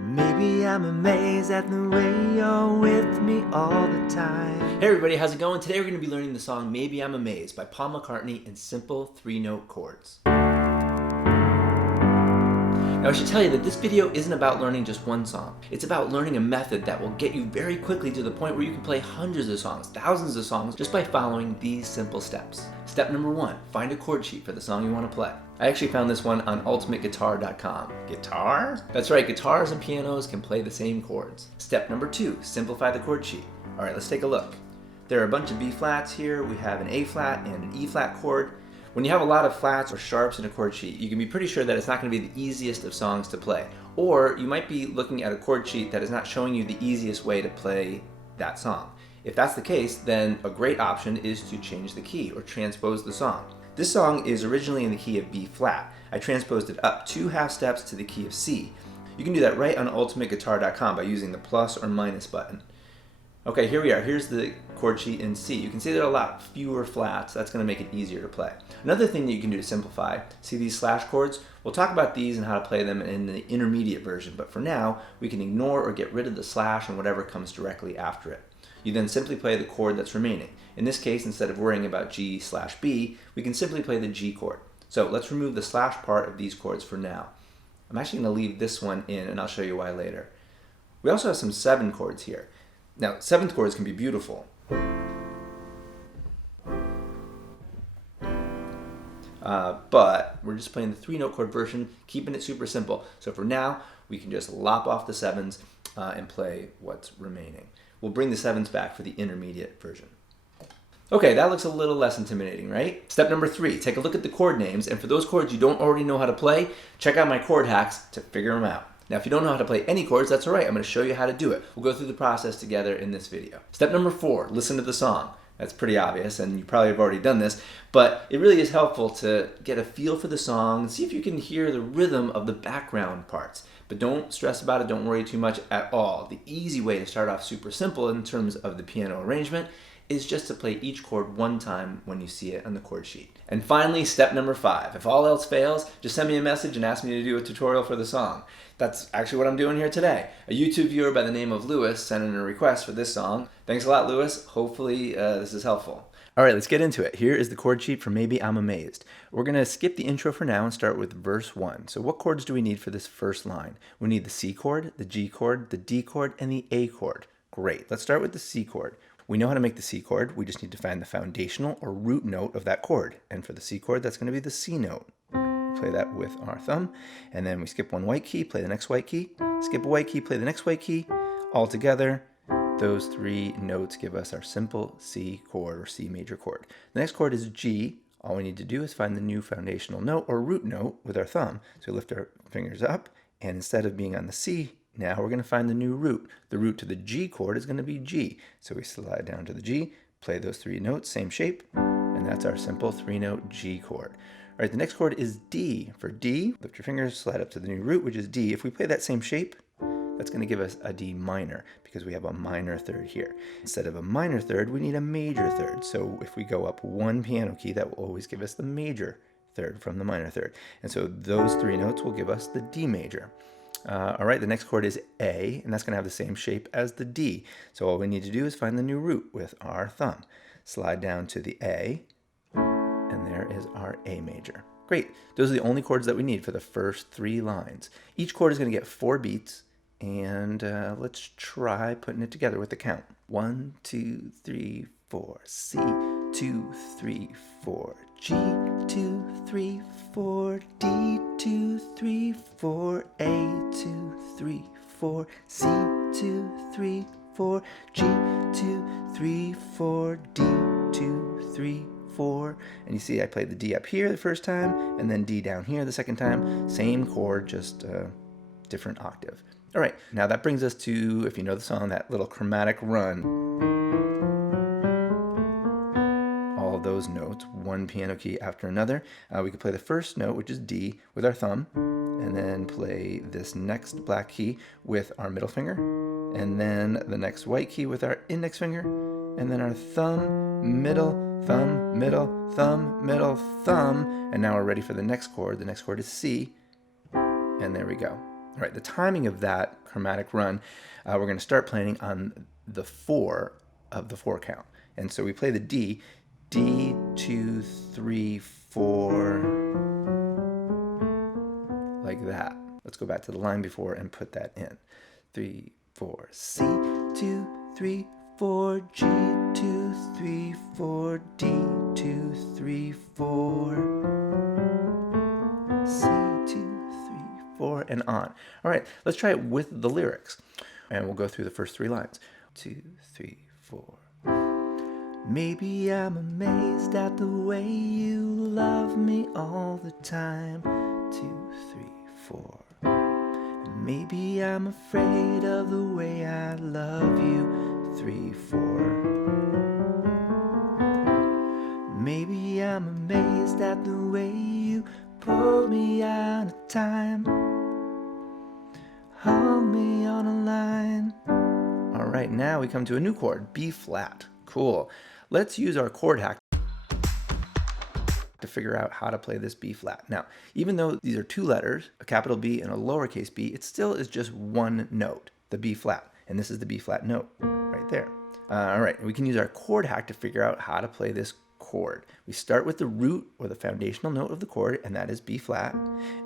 Maybe I'm amazed at the way you're with me all the time. Hey everybody, how's it going? Today we're going to be learning the song Maybe I'm Amazed by Paul McCartney in simple 3-note chords. Now I should tell you that this video isn't about learning just one song. It's about learning a method that will get you very quickly to the point where you can play hundreds of songs, thousands of songs, just by following these simple steps. Step number 1, find a chord sheet for the song you want to play. I actually found this one on ultimateguitar.com. Guitar? That's right, guitars and pianos can play the same chords. Step number 2, simplify the chord sheet. Alright, let's take a look. There are a bunch of B flats here. We have an A flat and an E flat chord. When you have a lot of flats or sharps in a chord sheet, you can be pretty sure that it's not going to be the easiest of songs to play. Or you might be looking at a chord sheet that is not showing you the easiest way to play that song. If that's the case, then a great option is to change the key or transpose the song. This song is originally in the key of B flat. I transposed it up 2 half steps to the key of C. You can do that right on ultimateguitar.com by using the plus or minus button. Okay, here we are. Here's the chord sheet in C. You can see there are a lot fewer flats. That's going to make it easier to play. Another thing that you can do to simplify, see these slash chords? We'll talk about these and how to play them in the intermediate version, but for now, we can ignore or get rid of the slash and whatever comes directly after it. You then simply play the chord that's remaining. In this case, instead of worrying about G/B, we can simply play the G chord. So let's remove the slash part of these chords for now. I'm actually going to leave this one in, and I'll show you why later. We also have some 7 chords here. Now, 7th chords can be beautiful. But we're just playing the 3-note chord version, keeping it super simple. So for now, we can just lop off the 7s and play what's remaining. We'll bring the 7s back for the intermediate version. Okay, that looks a little less intimidating, right? Step number 3, take a look at the chord names, and for those chords you don't already know how to play, check out my chord hacks to figure them out. Now, if you don't know how to play any chords, that's all right. I'm going to show you how to do it. We'll go through the process together in this video. Step number 4, listen to the song. That's pretty obvious, and you probably have already done this, but it really is helpful to get a feel for the song and see if you can hear the rhythm of the background parts. But don't stress about it. Don't worry too much at all. The easy way to start off super simple in terms of the piano arrangement is just to play each chord one time when you see it on the chord sheet. And finally, step number 5. If all else fails, just send me a message and ask me to do a tutorial for the song. That's actually what I'm doing here today. A YouTube viewer by the name of Lewis sent in a request for this song. Thanks a lot, Lewis. Hopefully this is helpful. All right, let's get into it. Here is the chord sheet for Maybe I'm Amazed. We're going to skip the intro for now and start with verse 1. So what chords do we need for this first line? We need the C chord, the G chord, the D chord, and the A chord. Great. Let's start with the C chord. We know how to make the C chord. We just need to find the foundational or root note of that chord. And for the C chord, that's going to be the C note. Play that with our thumb. And then we skip one white key, play the next white key. Skip a white key, play the next white key. All together, those 3 notes give us our simple C chord or C major chord. The next chord is G. All we need to do is find the new foundational note or root note with our thumb. So we lift our fingers up, and instead of being on the C, now we're going to find the new root. The root to the G chord is going to be G. So we slide down to the G, play those 3 notes, same shape, and that's our simple 3-note G chord. All right, the next chord is D. For D, lift your fingers, slide up to the new root, which is D. If we play that same shape, that's going to give us a D minor because we have a minor third here. Instead of a minor third, we need a major third. So if we go up 1 piano key, that will always give us the major third from the minor third. And so those 3 notes will give us the D major. All right, the next chord is A, and that's going to have the same shape as the D. So all we need to do is find the new root with our thumb. Slide down to the A, and there is our A major. Great. Those are the only chords that we need for the first 3 lines. Each chord is going to get 4 beats, and let's try putting it together with the count. 1, 2, 3, 4. C, 2, 3, 4. G, 2, 3, 4. D, 2, 3, 4. A, 2, 3, 4. C, 2, 3, 4. G, 2, 3, 4. D, 2, 3, 4. And you see I played the D up here the first time, and then D down here the second time. Same chord, just different octave. All right, now that brings us to, if you know the song, that little chromatic run. All of those notes, 1 piano key after another. We could play the first note, which is D, with our thumb, and then play this next black key with our middle finger, and then the next white key with our index finger, and then our thumb, middle, thumb, middle, thumb, middle, thumb, and now we're ready for the next chord. The next chord is C, and there we go. All right, the timing of that chromatic run, we're going to start playing on the 4 of the 4 count. And so we play the D, D, 2, 3, 4, like that. Let's go back to the line before and put that in. 3, 4, C, 2, 3, 4, G, 2, 3, 4, D, 2, 3, 4, C, 2, 3, 4, and on. All right, let's try it with the lyrics. And we'll go through the first 3 lines. 2, 3, 4. Maybe I'm amazed at the way you love me all the time. 2, 3, 4. And maybe I'm afraid of the way I love you. 3, 4. Maybe I'm amazed at the way you pulled me out of time, hung me on a line. All right, now we come to a new chord, B flat. Cool. Let's use our chord hack to figure out how to play this B flat. Now, even though these are 2 letters, a capital B and a lowercase b, it still is just one note, the B flat. And this is the B flat note right there. All right, we can use our chord hack to figure out how to play this chord. We start with the root or the foundational note of the chord, and that is B flat.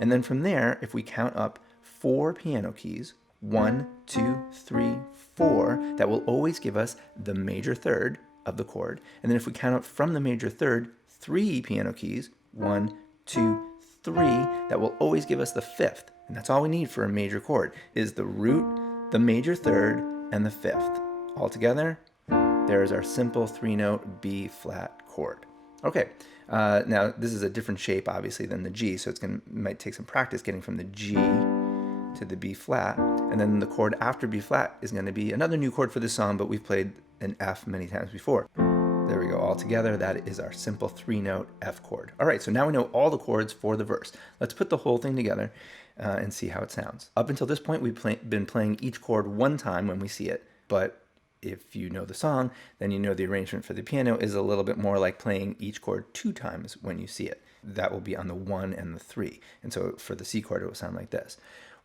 And then from there, if we count up 4 piano keys, 1, 2, 3, 4, that will always give us the major third of the chord. And then if we count up from the major third, 3 piano keys, 1, 2, 3, that will always give us the 5th. And that's all we need for a major chord, is the root, the major third, and the 5th. All together, there is our simple 3-note B flat chord. Okay, now this is a different shape, obviously, than the G, so might take some practice getting from the G to the B flat, and then the chord after B flat is going to be another new chord for this song, but we've played an F many times before. There we go, all together, that is our simple 3-note F chord. All right, so now we know all the chords for the verse. Let's put the whole thing together and see how it sounds. Up until this point, we've been playing each chord one time when we see it, but if you know the song, then you know the arrangement for the piano is a little bit more like playing each chord 2 times when you see it. That will be on the 1 and the 3. And so for the C chord, it will sound like this.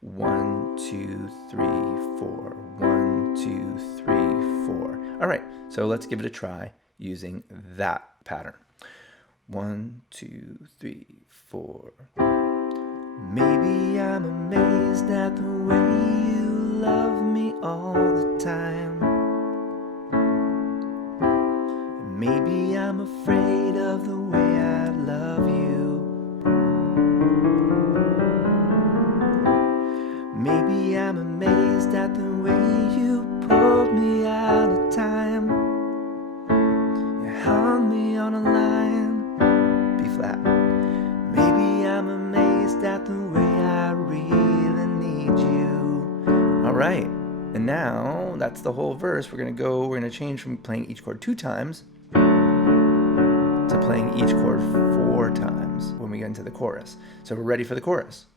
1, 2, 3, 4. 1, 2, 3, 4. All right, so let's give it a try using that pattern. 1, 2, 3, 4. Maybe I'm amazed at the way you love me all the time. Maybe I'm afraid of the way I love you. Maybe I'm amazed at the way you pulled me out of time. You hung me on a line. B flat. Maybe I'm amazed at the way I really need you. All right, and now that's the whole verse. We're gonna change from playing each chord 2 times to playing each chord 4 times when we get into the chorus. So we're ready for the chorus.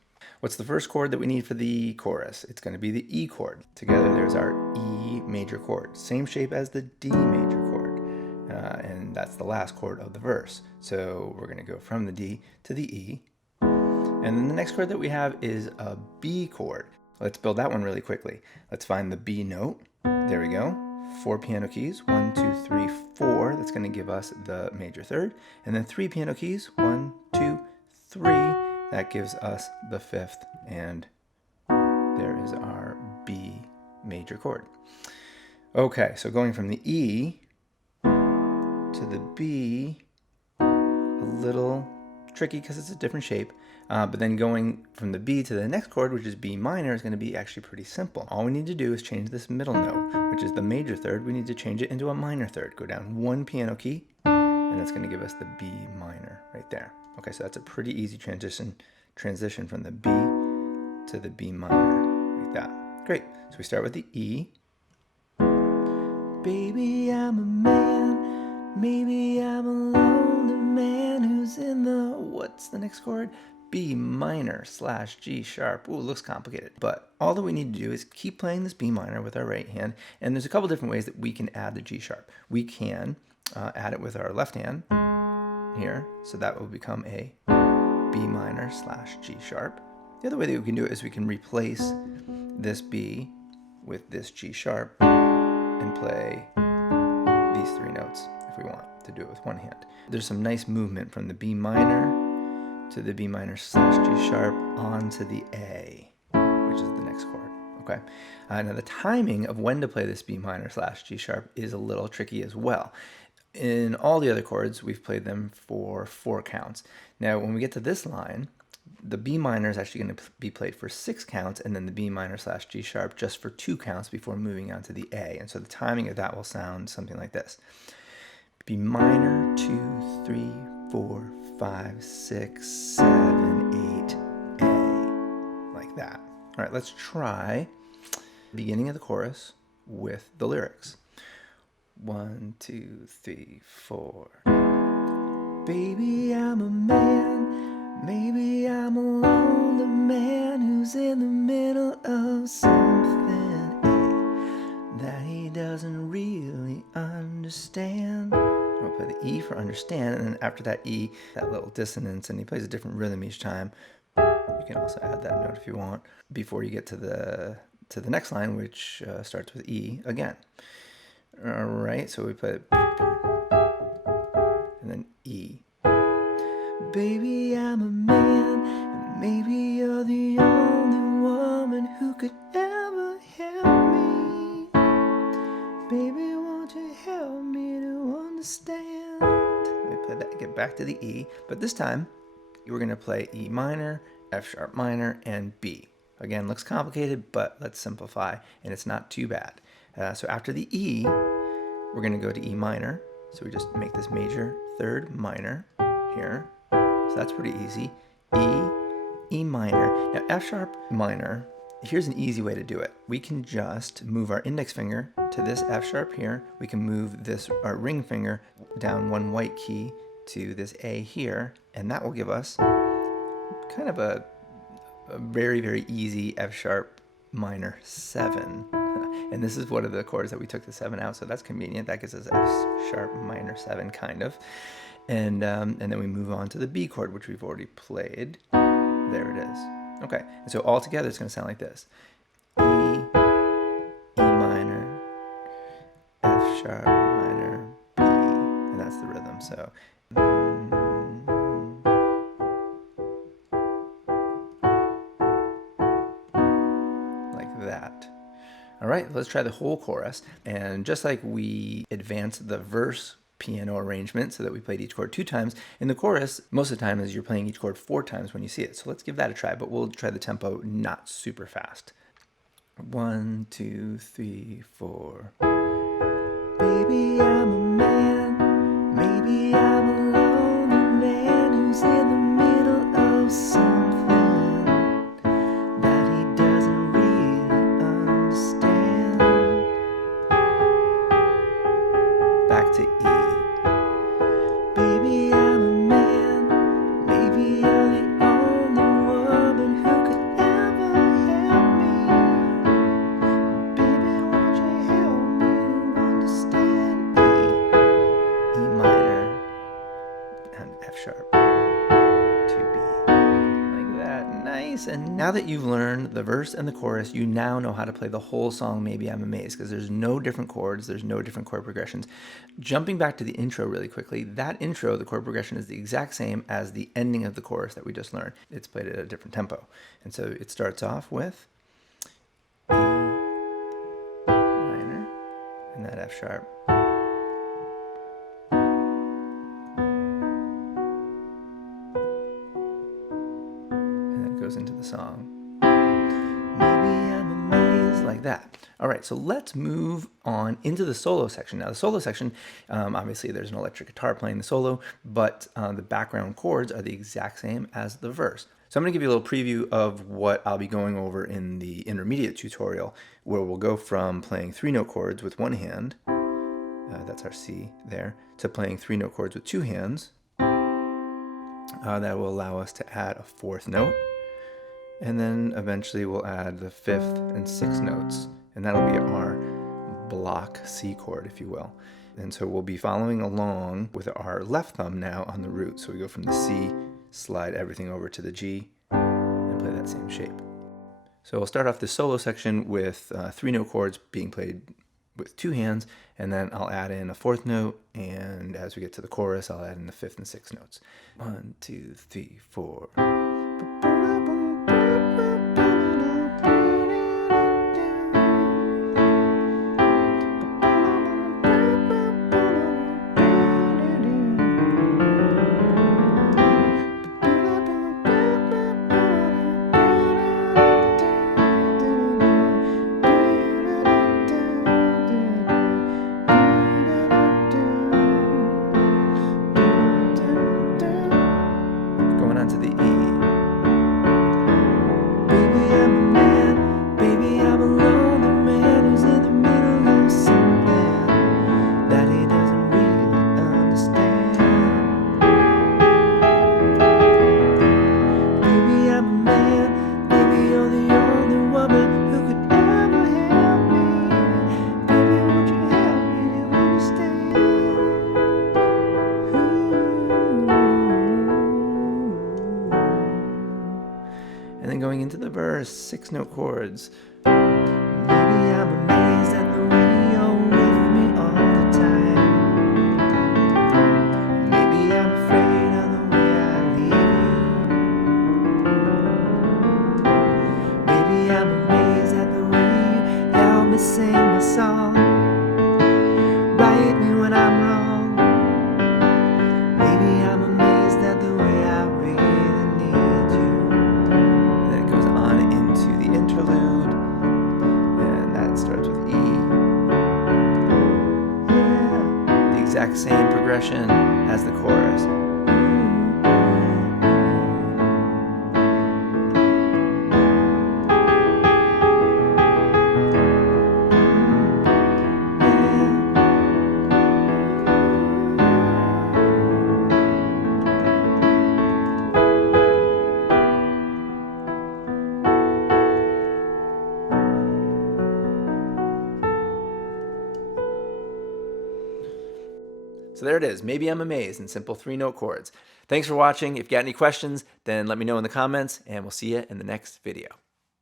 What's the first chord that we need for the chorus? It's going to be the E chord. Together there's our E major chord. Same shape as the D major chord. And that's the last chord of the verse. So we're going to go from the D to the E. And then the next chord that we have is a B chord. Let's build that one really quickly. Let's find the B note. There we go. 4 piano keys, 1, 2, 3, 4. That's going to give us the major third. And then 3 piano keys, 1, 2, 3. That gives us the 5th. And there is our B major chord. Okay, so going from the E to the B, a little tricky because it's a different shape. But then going from the B to the next chord, which is B minor, is going to be actually pretty simple. All we need to do is change this middle note, which is the major third. We need to change it into a minor third. Go down 1 piano key, and that's going to give us the B minor right there. Okay, so that's a pretty easy transition from the B to the B minor, like that. Great. So we start with the E. Baby, I'm a man. Maybe I'm a lonely man who's in the... What's the next chord? B minor / G sharp. Ooh, it looks complicated. But all that we need to do is keep playing this B minor with our right hand. And there's a couple different ways that we can add the G sharp. We can add it with our left hand here. So that will become a B minor / G sharp. The other way that we can do it is we can replace this B with this G sharp and play these three notes if we want to do it with one hand. There's some nice movement from the B minor to the B minor slash G sharp onto the A, which is the next chord. Okay. Now the timing of when to play this B minor slash G sharp is a little tricky as well. In all the other chords, we've played them for 4 counts. Now, when we get to this line, the B minor is actually going to be played for 6 counts, and then the B minor slash G sharp just for 2 counts before moving on to the A. And so the timing of that will sound something like this. B minor, 2, 3, 4, 5, 6, 7, 8, A. Like that. All right, let's try the beginning of the chorus with the lyrics. 1, 2, 3, 4. Baby, I'm a man. Maybe I'm a lonely man who's in the middle of something that he doesn't really understand. We'll play the E for understand, and then after that E, that little dissonance, and he plays a different rhythm each time. You can also add that note if you want before you get to the next line, which starts with E again. All right, so we play it, and then E. Baby, I'm a man, and maybe you're the only woman who could ever help me. Baby, won't you help me to understand? Let me play that, get back to the E, but this time we're going to play E minor, F sharp minor, and B. Again, looks complicated, but let's simplify, and it's not too bad. So after the E, we're going to go to E minor. So we just make this major third minor here. So that's pretty easy. E minor. Now F sharp minor, here's an easy way to do it. We can just move our index finger to this F sharp here. We can move our ring finger down one white key to this A here, and that will give us kind of a very, very easy F sharp minor 7. And this is one of the chords that we took the 7 out, so that's convenient. That gives us F sharp minor 7, kind of. And then we move on to the B chord, which we've already played. There it is. Okay, and so all together it's going to sound like this. E minor, F sharp minor, B, and that's the rhythm. So like that. All right, let's try the whole chorus. And just like we advanced the verse piano arrangement so that we played each chord 2 times, in the chorus, most of the time is you're playing each chord 4 times when you see it. So let's give that a try, but we'll try the tempo not super fast. 1, 2, 3, 4. Baby, I'm a man. Maybe I'm a lonely man who's in the middle of something that he doesn't really understand. Back to E. Baby, I'm a man. Maybe you're the only woman who could ever help me. Baby, won't you help me to understand? E minor, and F sharp to B. Like that. Nice. And now that you've learned the verse and the chorus, you now know how to play the whole song, Maybe I'm Amazed, because there's no different chords, there's no different chord progressions. Jumping back to the intro really quickly, that intro, the chord progression is the exact same as the ending of the chorus that we just learned. It's played at a different tempo. And so it starts off with E minor and that F sharp. And then it goes into the song. Maybe I'm amazed, like that. All right, so let's move on into the solo section. Now, the solo section, obviously there's an electric guitar playing the solo, but the background chords are the exact same as the verse. So I'm going to give you a little preview of what I'll be going over in the intermediate tutorial, where we'll go from playing 3-note chords with one hand, that's our C there, to playing 3-note chords with 2 hands. That will allow us to add a 4th note, and then eventually we'll add the 5th and 6th notes, and that'll be our block C chord, if you will. And so we'll be following along with our left thumb now on the root. So we go from the C, slide everything over to the G, and play that same shape. So we'll start off this solo section with 3 note chords being played with 2 hands, and then I'll add in a 4th note, and as we get to the chorus, I'll add in the 5th and 6th notes. 1, 2, 3, 4. To the E. Baby, I'm a man. Baby, I'm a lonely man who's in the middle of something that he doesn't really understand. Baby, I'm a man. Baby, you're the only woman who could ever help me. Baby, won't you help me to understand? And then going into the verse, 6 note chords. Maybe I'm amazed at the way you're with me all the time. Maybe I'm afraid of the way I leave you. Maybe I'm amazed at the way you help me sing my song. Right me when I'm wrong. Maybe I'm amazed at the way I really need you. Interlude, and that starts with E. Yeah, the exact same progression as the chorus. So there it is, Maybe I'm Amazed in simple 3 note chords. Thanks for watching. If you got any questions, then let me know in the comments, and we'll see you in the next video.